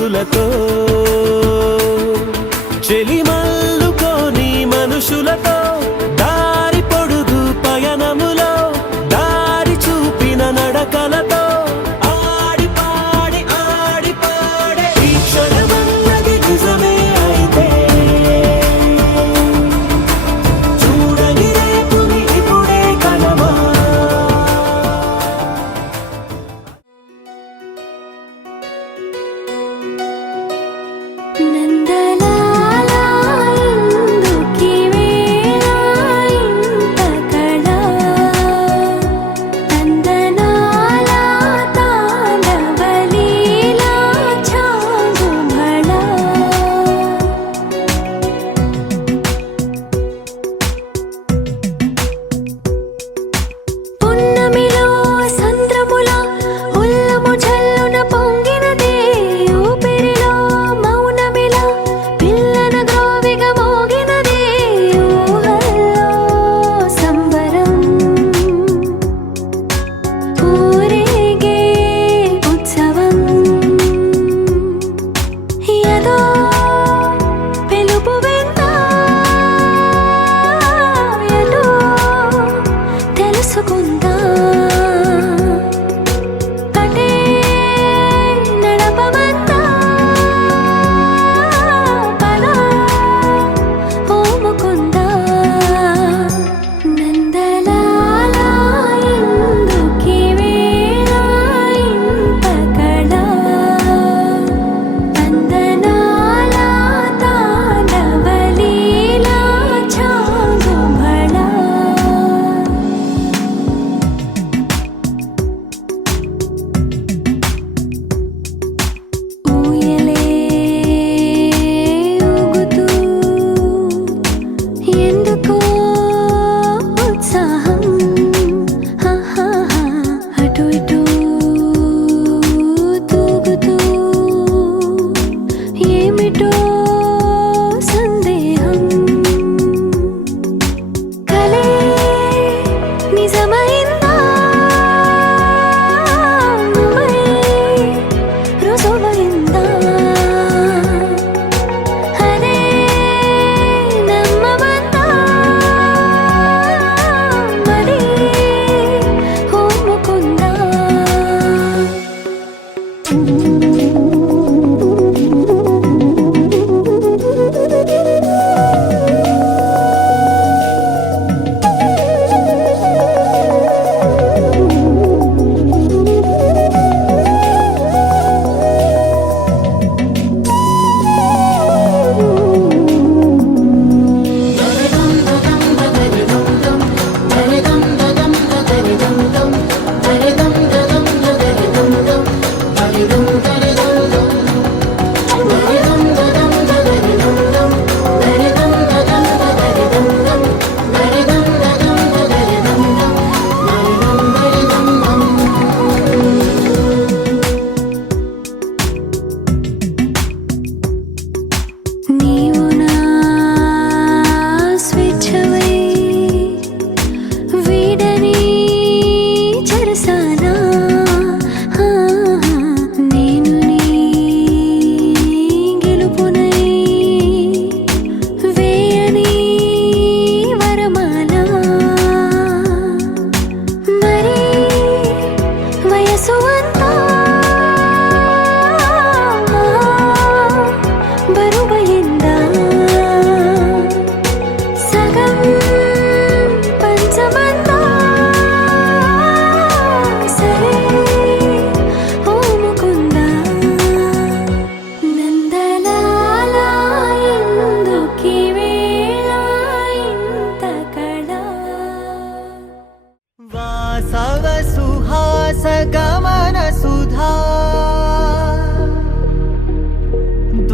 సొగసులతో చెలిమల్లుకోని మనుషులతో దారి పొడుగు పయనములో దారి చూపిన నడకలతో ఆడి పాడి ఈ క్షణమన్నది నిజమే అయితే చూడని రేపుని ఇప్పుడే కలమా.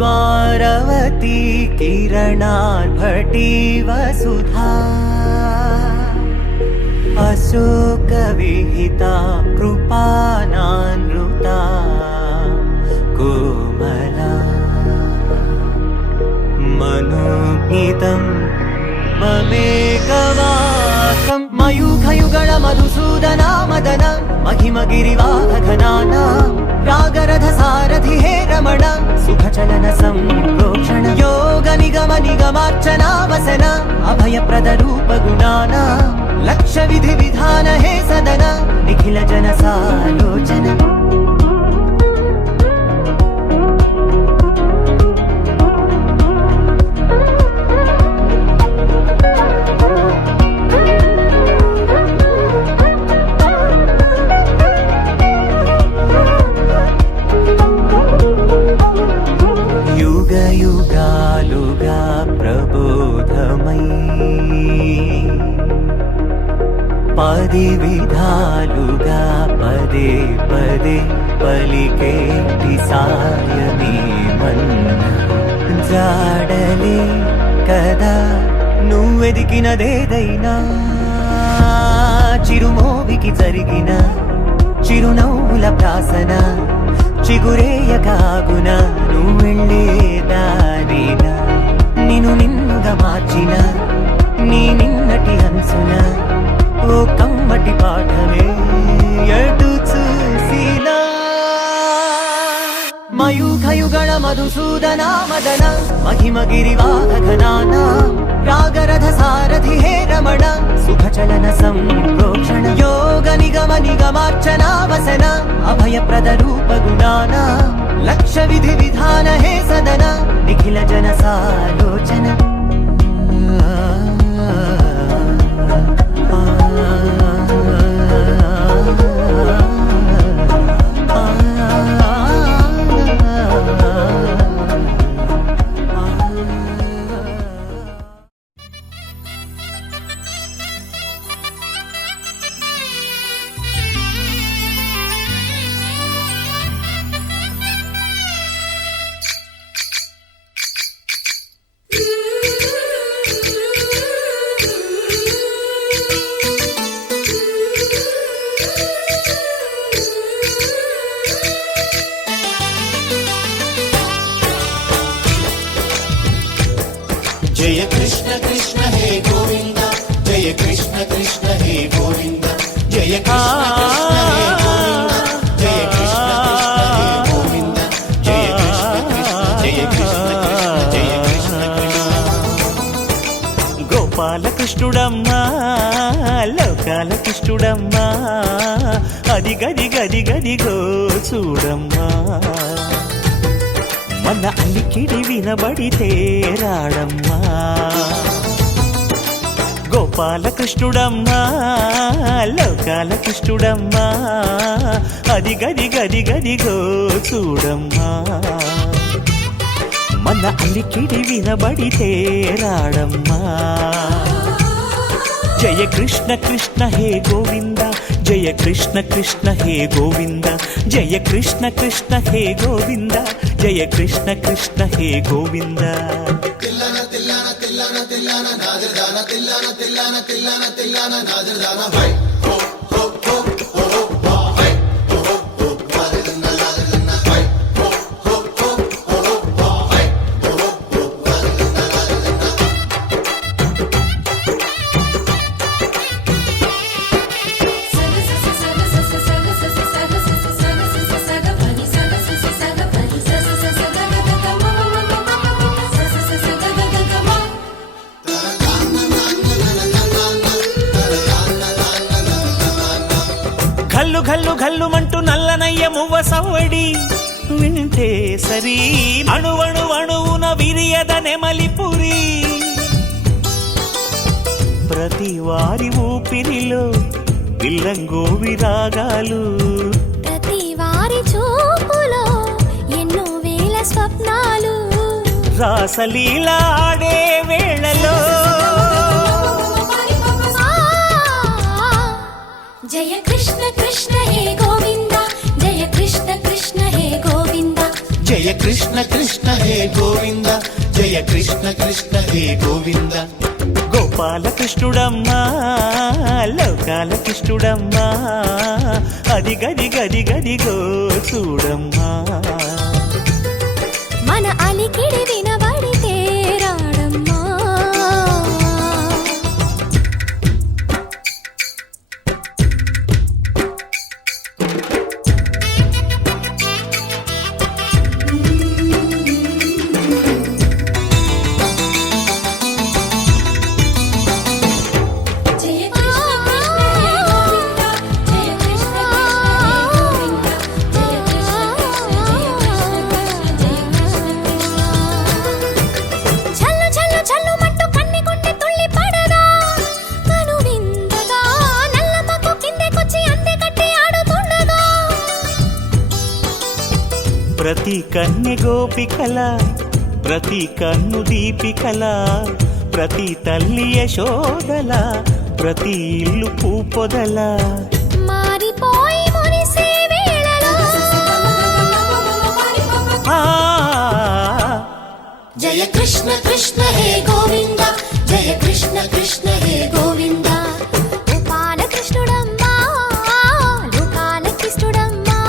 द्वारवती किरणार्भटी वसुधा अशोकविहिता कृपानानृता कोमला मनोज्ञितं ममेकवाकं मयूखयुगळ मधुसूदना मदन महिमगिरिवाहघनाना रागरथ सारथि हे रम రమణ సుఖచలన సంప్రోక్షణ యోగ నిగమ నిగమార్చనా వసన అభయప్రద రూప గుణాన లక్ష్య విధి విధాన హే సదన నిఖిల జన సాలోచన యుగాలుగా ప్రబోధమై పది విధాలుగా పదే పదే పలికేటి సాయమే మన్న జాడలే కదా నువ్వెదికినదేదైనా చిరుమోవికి జరిగిన చిరునవ్వుల ప్రాసన చిగురేయకాగున నువ్వెళ్ళే దారినా నిన్ను నిన్నుగా మార్చిన నీ నిన్నటి హంసున ఓ కమ్మటి పాఠమే ఎటు చూసినా మయూఖయుగళ మధుసూదన మదన మహిమ గిరివాహ ఘనాన రాగరథ సారథి హే రమణ సుఖచలన సంప్రోక్షణ యోగ నిగమ నిగమార్చనా వసన అభయప్రద రూప గుణాన లక్ష్య విధి విధాన హే సదన నిఖిల జన సాలోచన जय कृष्ण कृष्ण हे गोविंद जय कृष्ण कृष्ण हे गोविंद जय कृष्ण कृष्ण हे गोविंद जय कृष्ण कृष्ण हे गोविंद जय कृष्ण कृष्ण जय कृष्ण कृष्ण जय कृष्ण कृष्ण गोपाल कृष्णुडम्मा लोकाल कृष्णुडम्मा अदि गदि गदि गदि गो చూడమ్మా మన అలికిడి వినబడితే రాడమ్మా గోపాల కృష్ణుడమ్మా లోకాల కృష్ణుడమ్మా అది గది గది గదిగో చూడమ్మా మన అలికిడి వినబడితే రాడమ్మా జయ కృష్ణ కృష్ణ హే గోవింద జయ కృష్ణ కృష్ణ హే గోవింద జయ కృష్ణ కృష్ణ హే గోవింద జయ కృష్ణ కృష్ణ హే గోవింద తిల్లన తిల్లన తిల్లన తిల్లన నాదర్దాన తిల్లన తిల్లన తిల్లన తిల్లన నాదర్దాన హై హో హో హో హో హో హై హో హో నాదర్దాన నాదర్దాన హై హో హో హో హో హై హో హో నాదర్దాన ఘల్లు ఘల్లు ఘల్లుమంటూ నల్లనయ్య మువ్వ సవ్వడి వింటే సరి అణువణు అణువున విరియద నెమలిపురి ప్రతి వారి ఊపిరిలో విల్లంగో విరాగాలు ప్రతి వారి చూపులో ఎన్నో వేల స్వప్నాలు రాసలీల ఆడే వేళలో జయ కృష్ణ కృష్ణ హే గోవింద జయ కృష్ణ కృష్ణ హే గోవింద జయ కృష్ణ కృష్ణ హే గోవింద జయ కృష్ణ కృష్ణ హే గోవింద గోపాల కృష్ణుడమ్మా లోకాల కృష్ణుడమ్మా అది గది గది గదిగో చూడమ్మా మన అలికిడి వినబడితే రాడమ్మా ప్రతి కన్నె గోపికల ప్రతి కన్ను దీపికల ప్రతి తల్లి యశోదల ప్రతి ఇల్లు పూపొదల మారిపోయి మురిసే వేళలో ఆ జయ కృష్ణ కృష్ణ హే గోవింద జయ కృష్ణ కృష్ణ హే గోవింద గోపాల కృష్ణుడమ్మా లోకాల కృష్ణుడమ్మా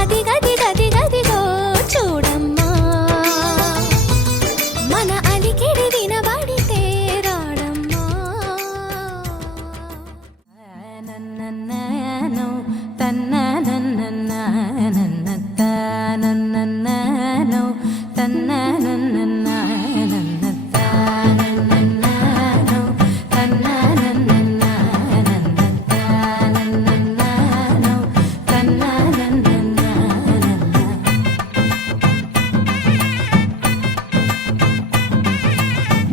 అది గది గది గదిగో చూడమ్మా మన అలికిడి వినబడితే రాడమ్మా నన్నన్ననో తన్ననన్ననన్ననన్ననో తన్ననన్ననన్ననన్ననో తన్ననన్ననన్ననన్ననో తన్ననన్ననన్ననన్ననో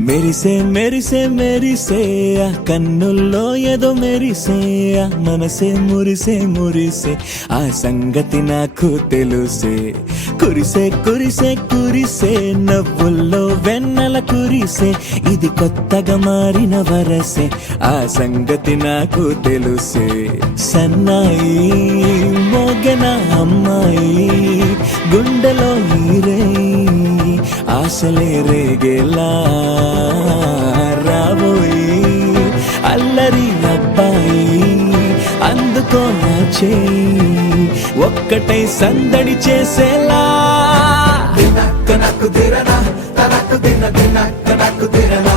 మెరిసే మెరిసే మెరిసే ఆ కన్నుల్లో ఏదో మెరిసే ఆ మనసే మురిసే మురిసే ఆ సంగతి నాకు తెలుసే కురిసే కురిసే కురిసే నవ్వుల్లో వెన్నెల కురిసే ఇది కొత్తగా మారిన వరసే ఆ సంగతి నాకు తెలుసే సన్నాయి మోగన అమ్మాయి గుండెలో హీరే ఆశలే రేగేలా రాబోయి అల్లరి అబ్బాయి అందుకో నా చేయి ఒక్కటై సందడి చేసేలా దినక్క నక్కు దిరనా తనక్కు దిన దినక్క నక్కు దిరనా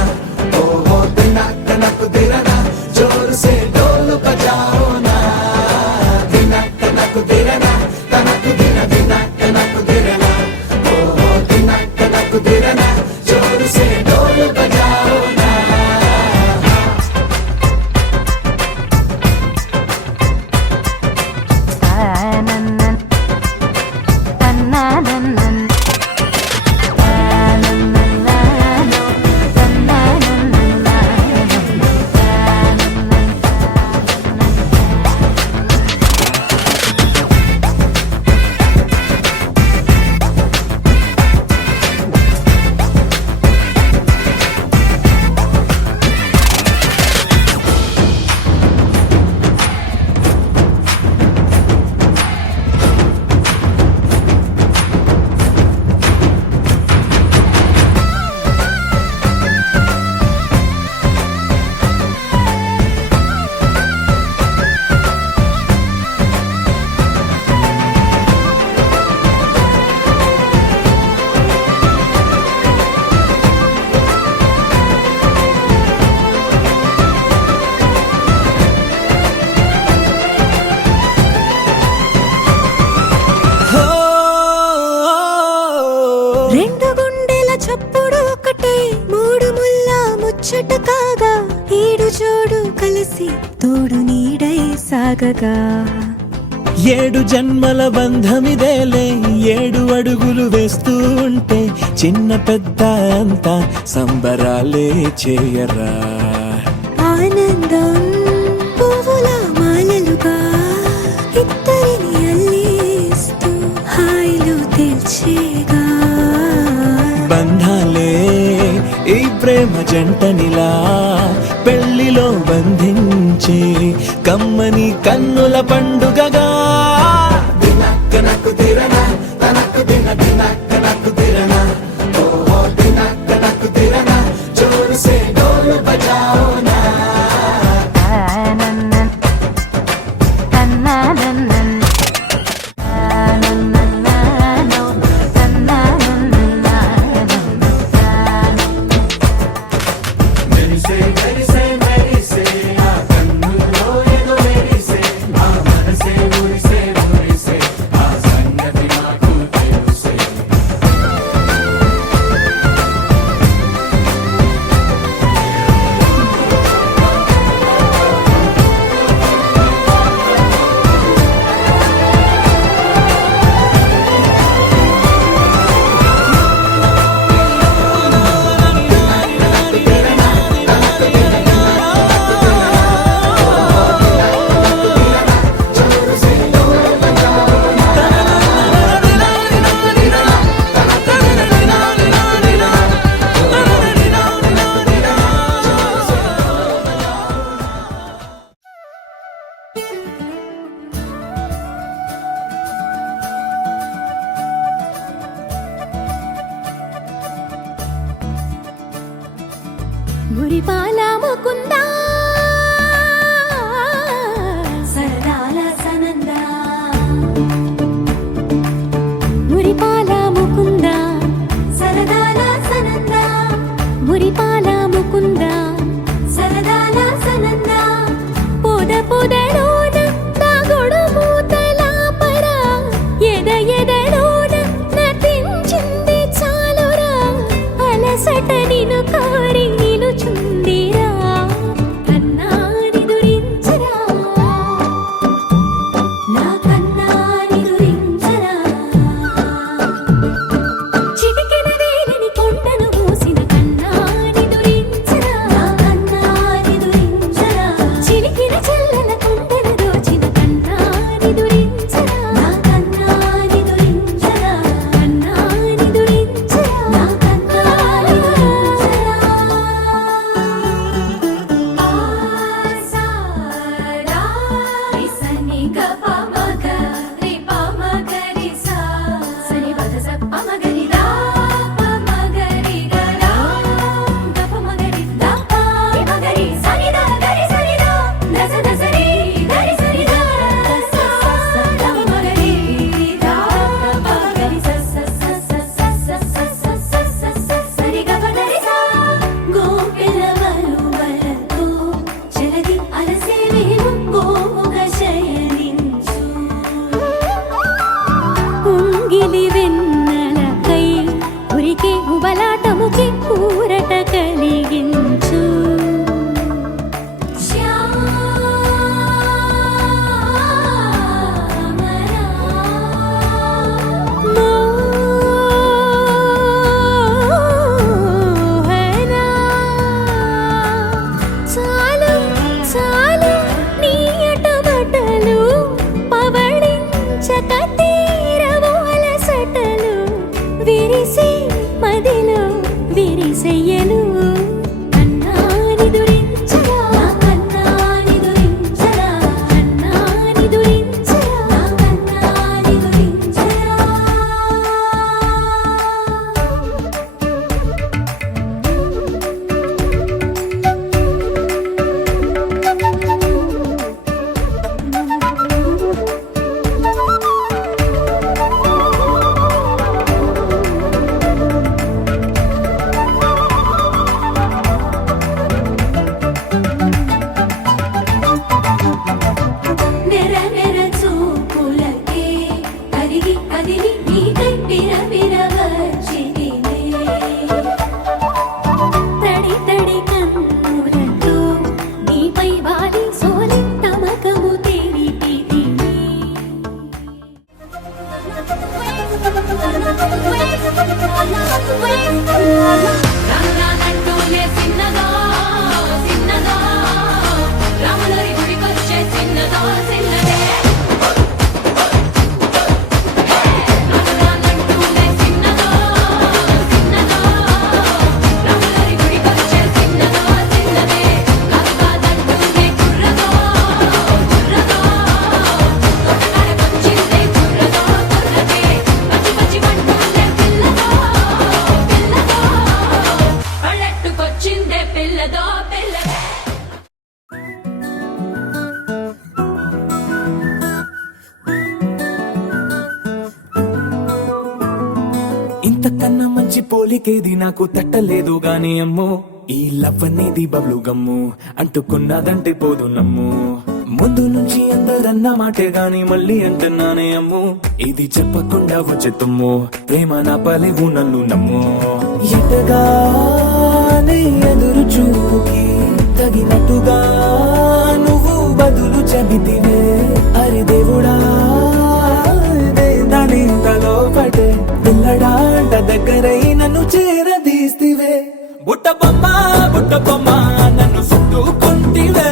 ఓహో దినక్క నక్కు దిరనా జోరు సే డోలు బజాओ నా దినక్క నక్కు దిరనా తనక్కు దిన దినక్క నక్కు దిరనా ఓహో దినక్క నక్కు దిరనా జోరు సే డోలు బజాओ నా రెండు గుండెల చప్పుడు ఒకటే మూడు ముల్ల ముచ్చట కాగా ఈడు జోడు కలిసి తోడు నీడై సాగగా ఏడు జన్మల బంధమిదేలే ఏడు అడుగులు వేస్తూ ఉంటే చిన్న పెద్ద అంతా సంబరాలే చేయరా ఆనందం పువ్వుల మాలలుగా ఇద్దరిని అల్లేస్తూ హాయిలో తెల్చేగా బంధాలే ఈ ప్రేమ జంటనిలా పెళ్లిలో బంధించే కమ్మని కన్నుల పండుగగా దినక్క నక్కు దిరనా తనక్కు దిన దినక్క నక్కు దిరనా ఓహో దినక్క నక్కు దిరనా జోరు సే డోలు బజాओ నా మెరిసే మెరిసే మెరిసే ఆ కన్నుల్లో ఏదో మెరిసే ఆ మనసే మురిపాల ముకుందా సరదాల సనందా మురిపాల ముకుందా సరదాల సనందా మురిపాల ముకుందా సరదాల సనందా పొద పొదలోన తాగుడు మూతల పరా ఎద ఎదలోన నటించింది చాలురా అలసట నిను కారి నిలుచుందిరా కన్నాని దురించరా నా కన్నాని దురించరా చిటికెన వేలిని కొండను మూసిన కన్నాని దురించరా నా కన్నాని దురించరా చిలికిన చెల్లెల కొండను దోచిన కన్నాని దురించరా నా కన్నాని దురించరా కన్నాని దురించరా నా కన్నాని దురించరా ఆసారా ఇసని గప మగ రి ప మగ రి సా సని పద స ప మగ రి దా ప మగ రి గ రా గప మగ రి దా ప రి మగ రి సని దా గ రి సని దా దస దస రి ద రి సని దా స స స ద మగ రి దా ప మగ రి స స స స స స స స స స స సరి గ ప ద రి సా గోపిల్లవలు వలతో చెలది అలసేవేవు గోముగ శయనించు ఉంగిలి వెన్నెలకై ఉరికే ఉబలాటముకి ఊరట కలిగించు మోహనా చాలు చాలు నీ అటమటలు పవళించక తీరవు అలసటలు విరిసే మదిలో విరిసెయ్యలు కన్నాని దురించరా కన్నాని దురించరా కన్నాని దురించరా కన్నాని దురించరా నెర నెర చూపులకే కరిగి కదిలి నీకై పిరపిర వచ్చితినే తడి తడి కన్నులతో నీపై వాలి సోలి తమకము తెలిపితినే రామనాథంటూనే చిన్నదో చిన్నదో రాములరి గుడికొచ్చే చిన్నదో చిన్నదే రామనాథంటూనే చిన్నదో చిన్నదో రాములరి గుడికొచ్చే చిన్నదో చిన్నదే కాదంటూనే కుర్రదో కుర్రదో తోటకాడకొచ్చిందే కుర్రదో కుర్రదే పచ్చి పచ్చి మంటూనే పిల్లదో పిల్లదో పళ్ళెట్టుకొచ్చిందే పిల్లదో పిల్లదే ఇంతకన్నా మంచి పోలికేది నాకు తట్టలేదు గాని అమ్మో ఈ లవ్ అనేది బబ్లు గమ్ము అంటుకున్నదంటే పోదు నమ్ము ముందు నుంచి అందరన్న మాటే గాని మళ్ళీ అంటున్నానే అమ్ము ఇది చెప్పకుండా వచ్చే తుమ్ము ప్రేమ నా పలేవు నన్ను నమ్ము ఎటగానే ఎదురు చూపుకి తగినట్టుగా నువ్వు బదులు చెబితివే అరి దేవుడా దాని తలో పడే పిల్లడాంట దగ్గరై నన్ను చేరదీస్తివే బుట్ట బొమ్మ నన్ను చుట్టుకుంటివే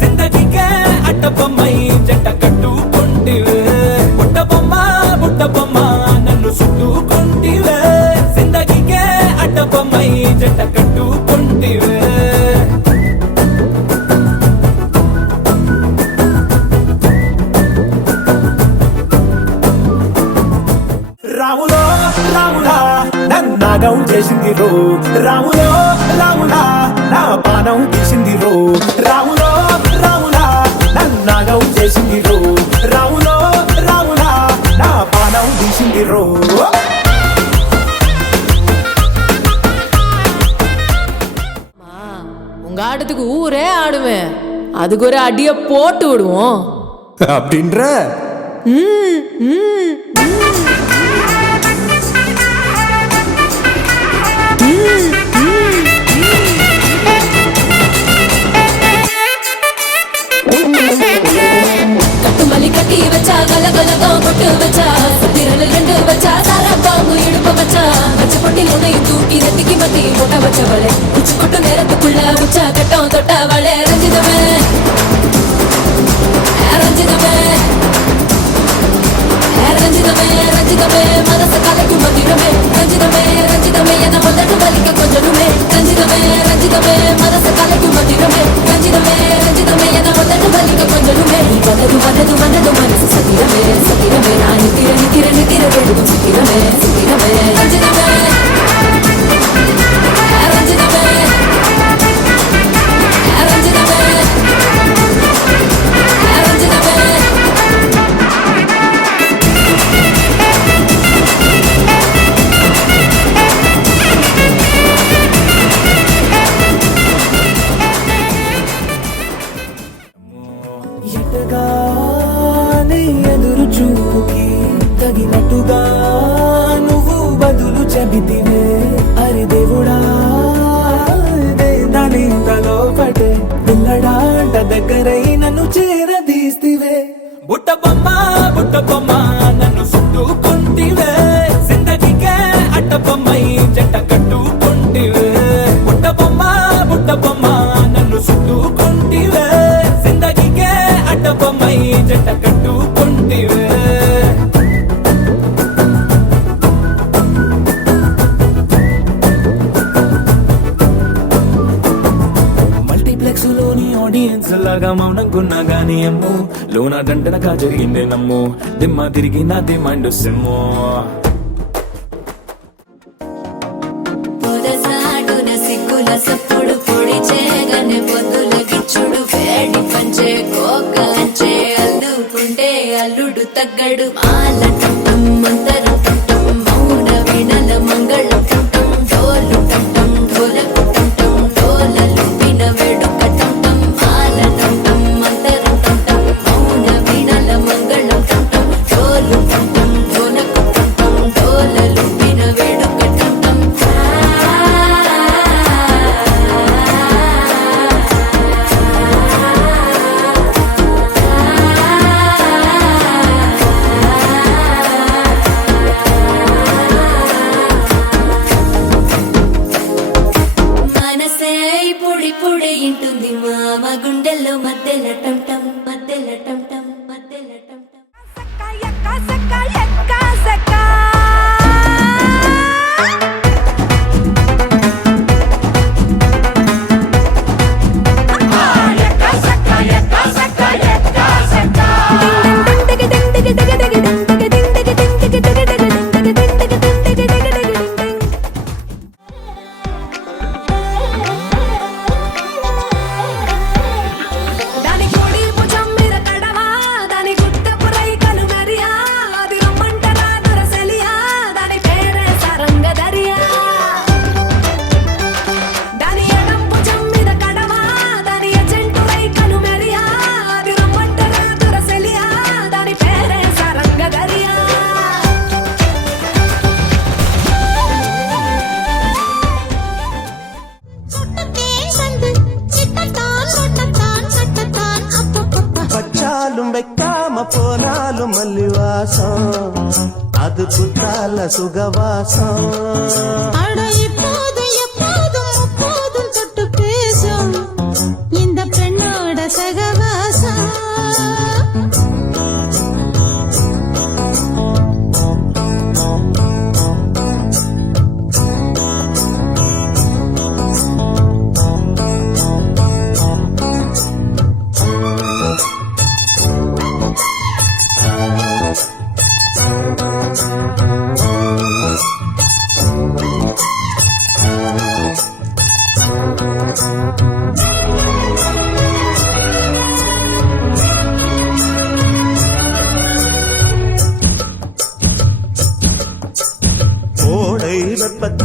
జిందగీకే అట్ట బొమ్మై జంట కట్టుకుంటివే బుట్ట బొమ్మ నన్ను చుట్టుకుంటివే జిందగీకే అట్ట బొమ్మై జంట కట్టుకుంటివే రాములా నన్ను నన్నాగం చేసింది రో రాములో రాములా నా పానం తీసింది రో రాములో రాములా నన్నాగం చేసింది రో రాములో రాములా నా పానం తీసింది రో உங்க ஆட்டத்துக்கு ஊரே ஆடுவேன் அதுக்கு ஒரு அடிய போட்டு விடுவோம் அப்படின்ற கட்டுமல்லி கட்டி வச்சா கலகலகா பொட்டு வச்சா திரள் ரெண்டு வச்சா சாரா பாம்பு இடுப்ப வச்சா வச்ச பொட்டி உன்னையும் தூக்கி நெத்திக்கு மத்தி போட்ட வச்சவளே உச்சி கொட்டு நேரத்துக்குள்ள உச்சா கட்டம் தொட்டவளே ரஞ்சிதமே ரஞ்சிதமே ரஞ்சிதமே ரஞ்சிதமே மனச கலைக்கு மந்திரமே ரஞ்சிதமே ரஞ்சிதமே என முதட்டு வலிக்க கொஞ்சமே ரஞ்சிதமே ரஞ்சிதமே மனச கலைக்கு மந்திரமே ரஞ்சிதமே ரஞ்சிதமே என முதட்டு வலிக்க கொஞ்சமே வனது வனது வனது மனசு சத்திரமே சத்திரமே நான் நித்திர நித்திர நித்திர வெடுகும் சித்திரமே சித்திரமே ரஞ்சிதமே ரஞ்சிதமே ரஞ்சிதமே ரஞ்சிதமே ఎటగానే ఎదురు చూకి తగినట్టుగా నువ్వు బదులు చెబితివే అరి దేవుడా దాని తలో పటే పిల్లడాంట దగ్గరై నన్ను చేరదీస్తివే బుట్ట బొమ్మ నన్ను చుట్టుకుంటివే జిందగీకే అట్ట బొమ్మై జంట కట్టుకుంటివే బుట్ట బొమ్మ నన్ను చుట్టుకుంటివే జిందగీకే అట్ట బొమ్మై జంట కట్టుకుంటివే మల్టీప్లెక్స్ లోని ఆడియన్స్ లాగా మౌనంకున్నా గానీ అమ్ము లోన దండనగా జరిగిందే నమ్ము దిమ్మ తిరిగి నా దిమ్మండు సిమ్ము పొదసాటున సిగ్గుల సప్పుడు పొడి చేయగానే పొద్దుల గిచ్చుడు వేడి పంచే కోకలంచే అల్లుకుంటే అల్లుడు తగ్గడు మాల టంటం మంతరం టంటం మౌన వీణల మంగళం టంటం డోలు టంటం ఢోలకు టంటం డోలలు విన వేడుక టంటం మాల టంటం మంతరం టంటం మౌన వీణల మంగళం టంటం డోలు టంటం ఢోలకు టంటం డోలలు విన వేడుక టంటం మనసే పొడి పొడి ఇంటుంది మామ గుండెల్లో మధ్యల టంటం మధ్యల టంటం మధ్యల టంటం దాని కోడి భుజం మీద కడవా దాని గుట్టపు రైకలు మెరియా అది రమ్మంటరా దొరసెలియా దాని పేరే సరంగ దరియా దాని ఎడం భుజం మీద కడవా దాని ఎజెంటు రైకలు మెరియా అది రమ్మంటరా దొరసెలియా దాని పేరే సరంగ దరియా பச்சாலும் வைக்காம போனாலும் மல்லிவாசம் அது குத்தால சுகவாசம் இந்த பெண்ணோட சகவாசம்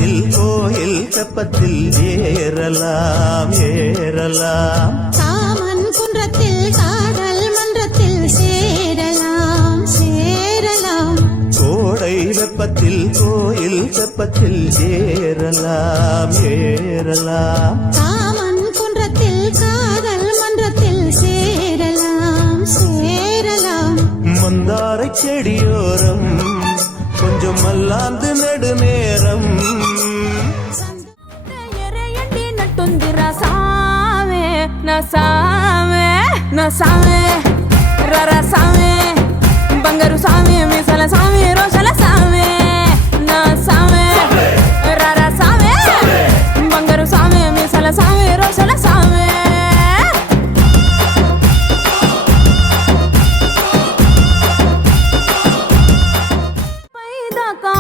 செப்பத்தில் கோயில் செப்பத்தில் ஏறலாம் ஏறலாம் காமன் குன்றத்தில் காதல் மன்றத்தில் சேரலாம் சேரலாம் கோடை வெப்பத்தில் கோயில் செப்பத்தில் ஏறலாம் ஏறலாம் காமன் குன்றத்தில் காதல் மன்றத்தில் சேரலாம் சேரலாம் மந்தாரை செடியோரம் கொஞ்சம் மல்லாந்து நெடுநேரம் ఎరయండి నట్టుందిరా సామే నా సామే నా సామే రరా సామే బంగారు సామే మిసల సామే రోషల సామే నా సామే రరా సామే బంగారు సామే మిసల సామే రోషల సామే పైదాకా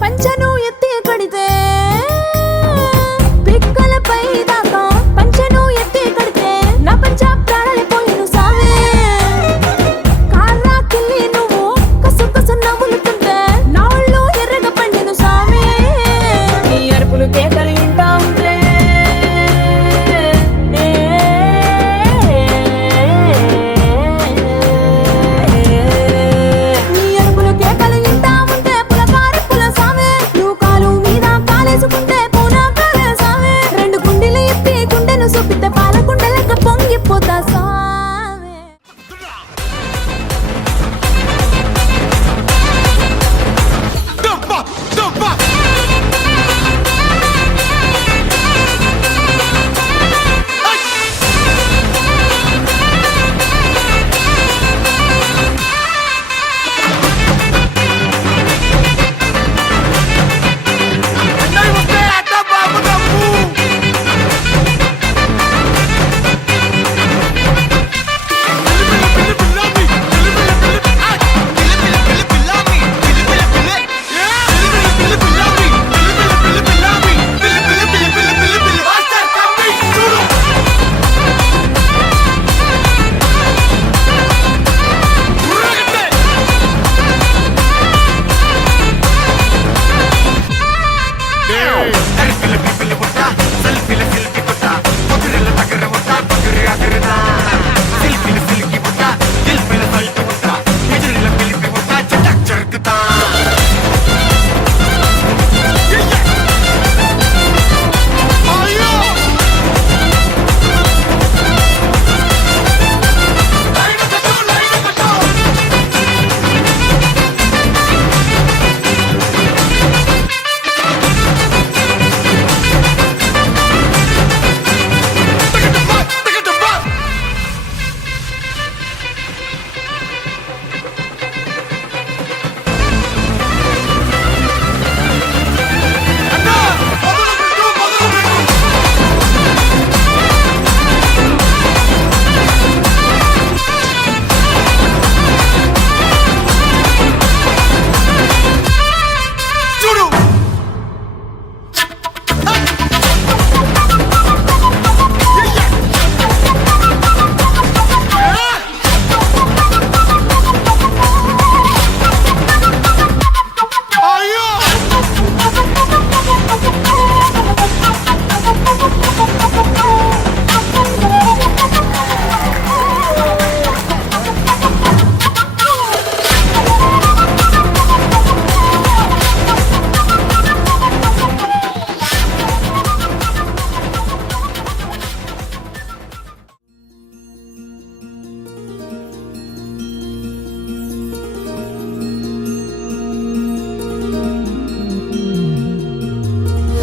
పంచను ఎత్తి కడితే పిక్కల పైదాకా పంచను ఎత్తి కడితే నా పంచ ప్రాణాలు పోయిను సామే కారా కిల్లి నువ్వు కసు కసు నవ్వులుతుంటే నా ఒళ్ళు ఎర్రగా పండిను సామే నీ అరుపులు కేకలు వింటా ఉంటే నీ అరుపులు కేకలు వింటా ఉంటే పులకారి పుల సామే నువ్వు కాలు మీద కాలేసుకుంటే పూనా కాలే సామే రెండు గుండెలు ఎత్తి గుండెను చూపితే పాల గుండెలక పొంగిపోతా సామే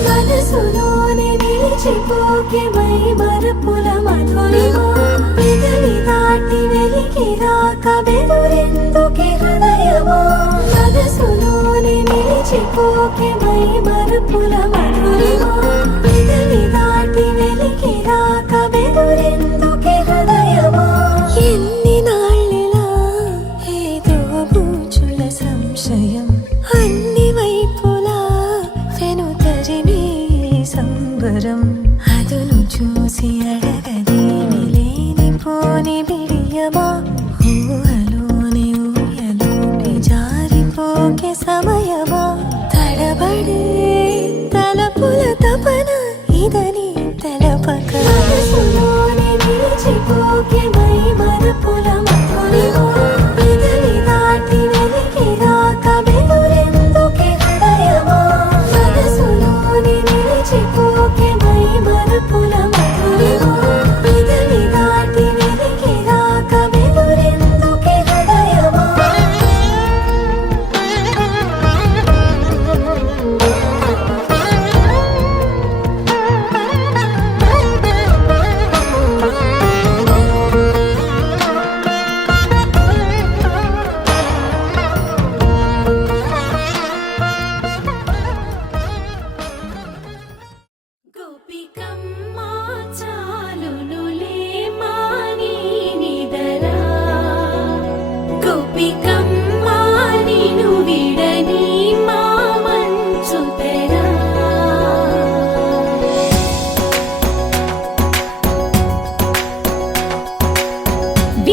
మనసులోనే నిలిచిపోకే మై మరపుల మధురిమా పెదవి దాటి వెలికి రాక బెదురెందుకే హృదయమా మనసులోనే నిలిచిపోకే మై మరపుల మధురిమా పెదవి దాటి వెలికి రాక బెదురెందుకే హృదయమా ఎన్ని నాళ్ళిలా ఏదో బూచుల సంశయం అన్ని వైపులా వెనుతరిమే సంబరం అదును చూసి అడగదేమి లేనిపోని బిడియమా ఊహలోని ఊయలోని జారిపోకే సమయమా తడబడి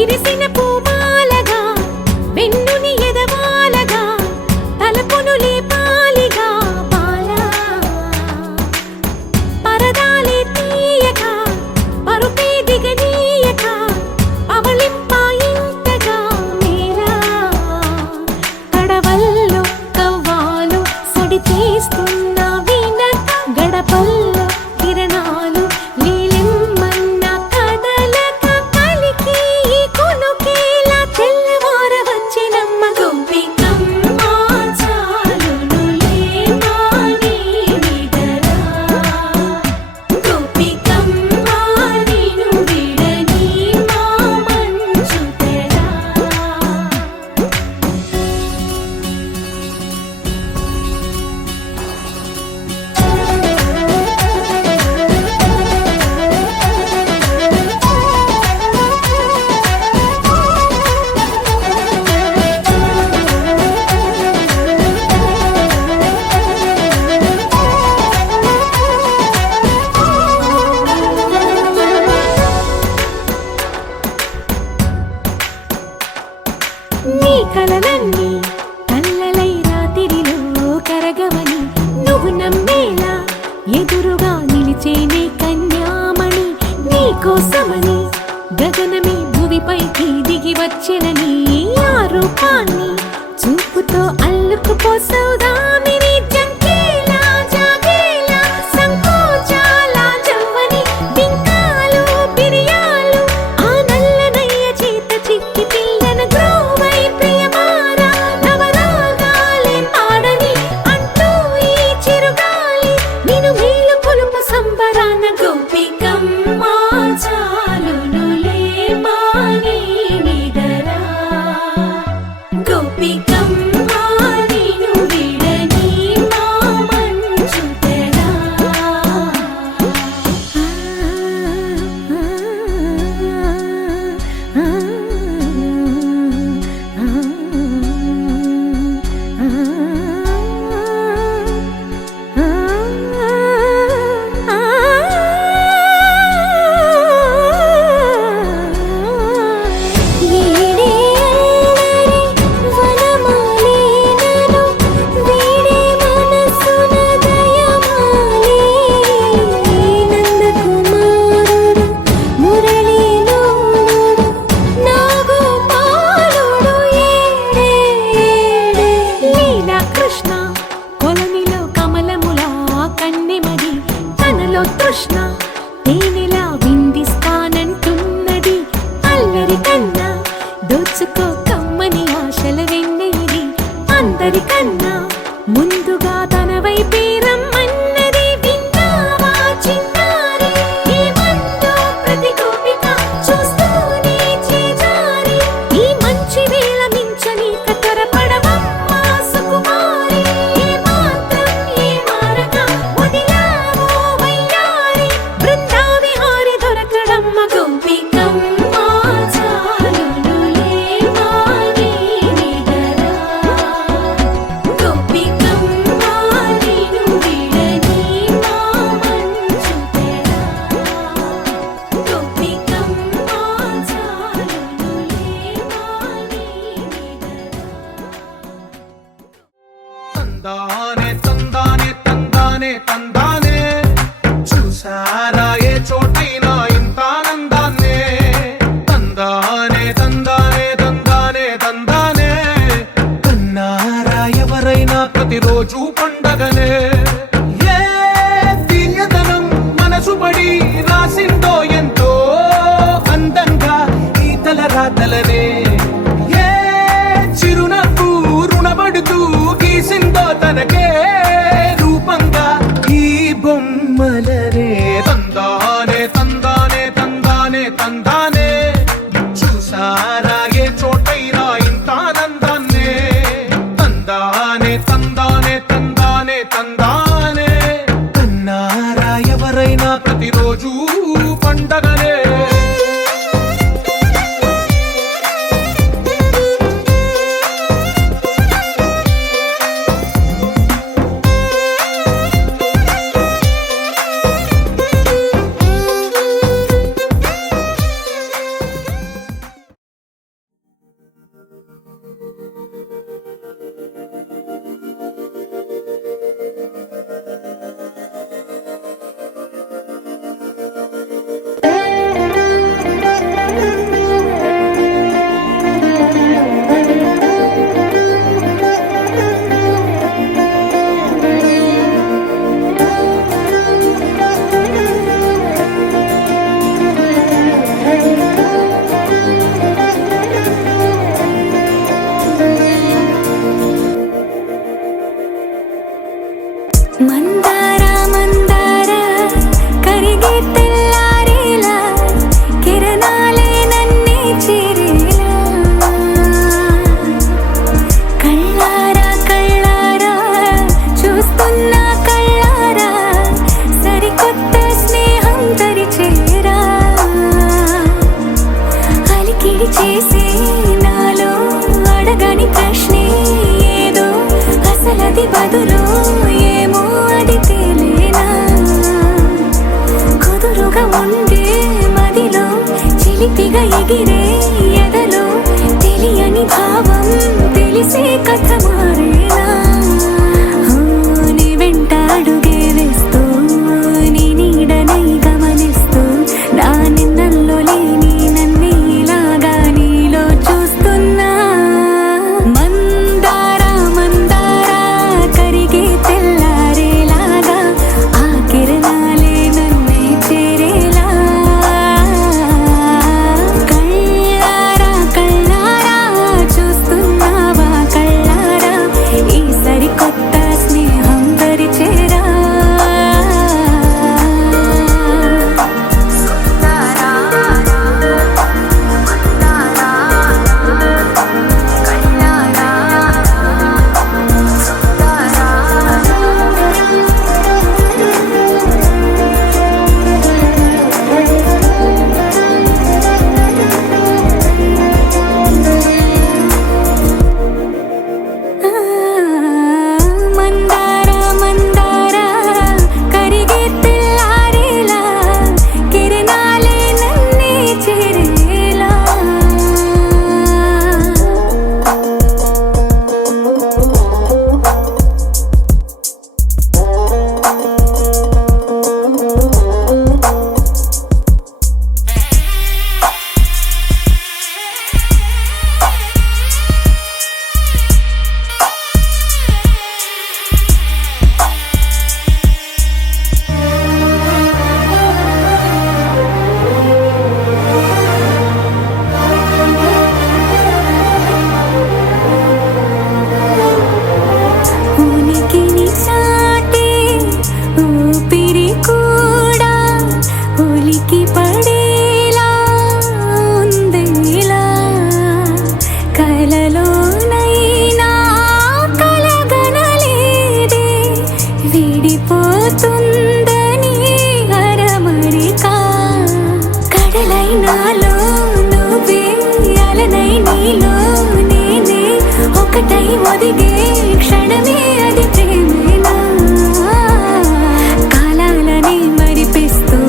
విరిసిన పూమాలగా వెన్నుని ఎదవాలగా తలపును లేపాలిగా బాలా పరదాలే తీయక పరుపే దిగనీయక అవలింపాయింతగా మేరా కడవల్లో కవ్వాలు సడి చేస్తున్న వీణత గడపల్లో కిరణాలు నీలిమ్మన్న కదలక కలికి ఈ కొనుకేలా తెల్లవార వచ్చినమ్మ గోపికమ్మ చాలునులే మాని నిదరా గోపికమ్మ నిను విడని మా మంచు తెరా నీ కలలన్నీ కల్లలై రాత్రిలో కరగవని నువ్వు నమ్మేలా ఎదురుగా నిలిచేనే కన్యామణి నీ కోసమని గగనమే భువిపైకి దిగి వచ్చెనని ఆ రూపాన్ని చూపుతో అల్లుకుపోసౌదామిని జంకేలా జాగేలా సంకోచాల జవ్వని బింకాలు బిరియాలు ఆ నల్లనయ్య చేత చిక్కి పిల్లన గ్రోవై ప్రియమారా నవరాగాలే పాడని అంటూ ఈ చిరుగాలి నిను మేలు కొలుపు సంబరాన గోపికమ్మ చాలునులే మాని నిదరా గోపికమ్మ నిను విడ చిలిపిగా ఎగిరే ఎదలో తెలియని భావం తెలిసే కథ మారేలా నీ వెంట అడుగే వేస్తూ నీ నీడనై గమనిస్తూ నా నిన్నల్లో లేని నన్నే ఇలాగా నీలో చూస్తున్నా మందారా మందారా కరిగే తెల్లారేలాగా ఆ కిరణాలే నన్నే చేరేలా కళ్ళారా కళ్ళారా చూస్తున్నావా కళ్ళారా ఈ సరికొత్త స్నేహం పరిచేరా మందారా మందారా కరిగే తెల్లారేలా కిరణాలే నన్నే చేరేలా ఉనికిని చాటే ఊపిరి కూడా ఉలికి పడేలా ఉందేలా కలలోనైనా కలగనలేదే విడిపోతుందని అరమరిక కడలైనాలో నువ్వే అలనై నీలో నేనే ఒకటై ఒదిగే క్షణమే అది ప్రేమేనా కాలాలని మరిపిస్తూ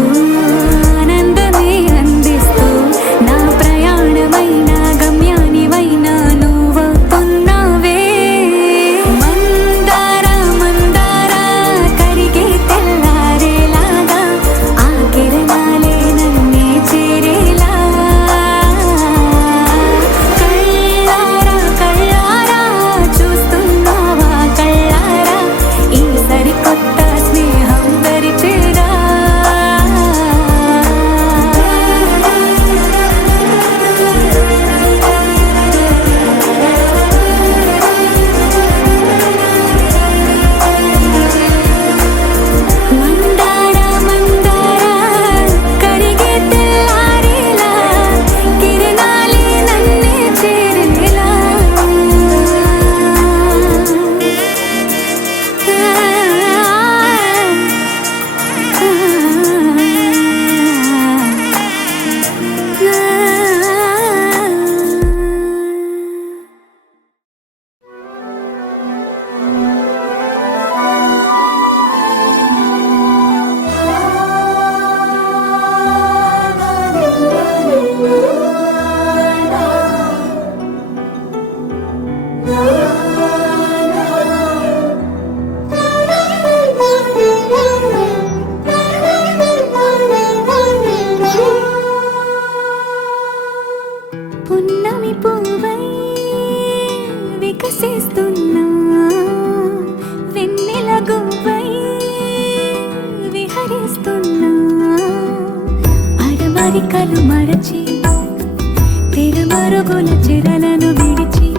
ఆనందమే అందిస్తూ నా ప్రయాణమైన గమ్యానివైనా నువ్వవుతున్నావే మందారా మందారా కరిగే తెల్లారేలాగా ఆ కిరణాలే నన్నే చేరేలా కళ్ళారా కళ్ళారా చూస్తున్నావా కళ్ళారా ఈ సరికొత్త స్నేహం పరిచేరా మందారా మందారా కరిగే తెల్లారేలా కిరణాలే నన్నే చేరేలా పున్నమి పువ్వై వికసిస్తున్నా వెన్నెల గువ్వై విహరిస్తున్నా అడమరికలు మరచి తెరమరుగుల చెరలను విడిచి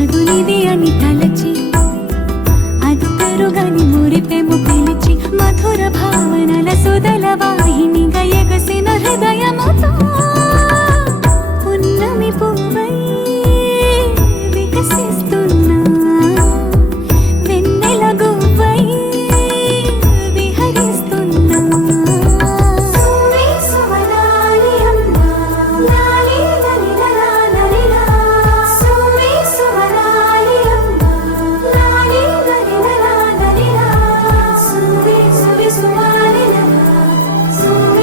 అదునిది అని తలచి అదు పెరుగని మురిపెము పిలిచి మధుర భావనల సుదల వాహినిగా ఎగసిన హృదయముతో పున్నమి పువ్వై వికసిస్తున్నా వెన్నెల గువ్వై విహరిస్తున్నా సువి సువనాలి అమ్మ లాలి లలిలా లలిలా సువి సువనాలి అమ్మ లాలి లలిలా లలిలా సువి సువి సువాలి లలా సువి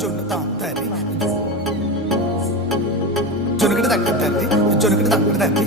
జొన్ను తాంతరి జొనుకటి తగ్గ తంది జొనుకటి తగ్గ తంది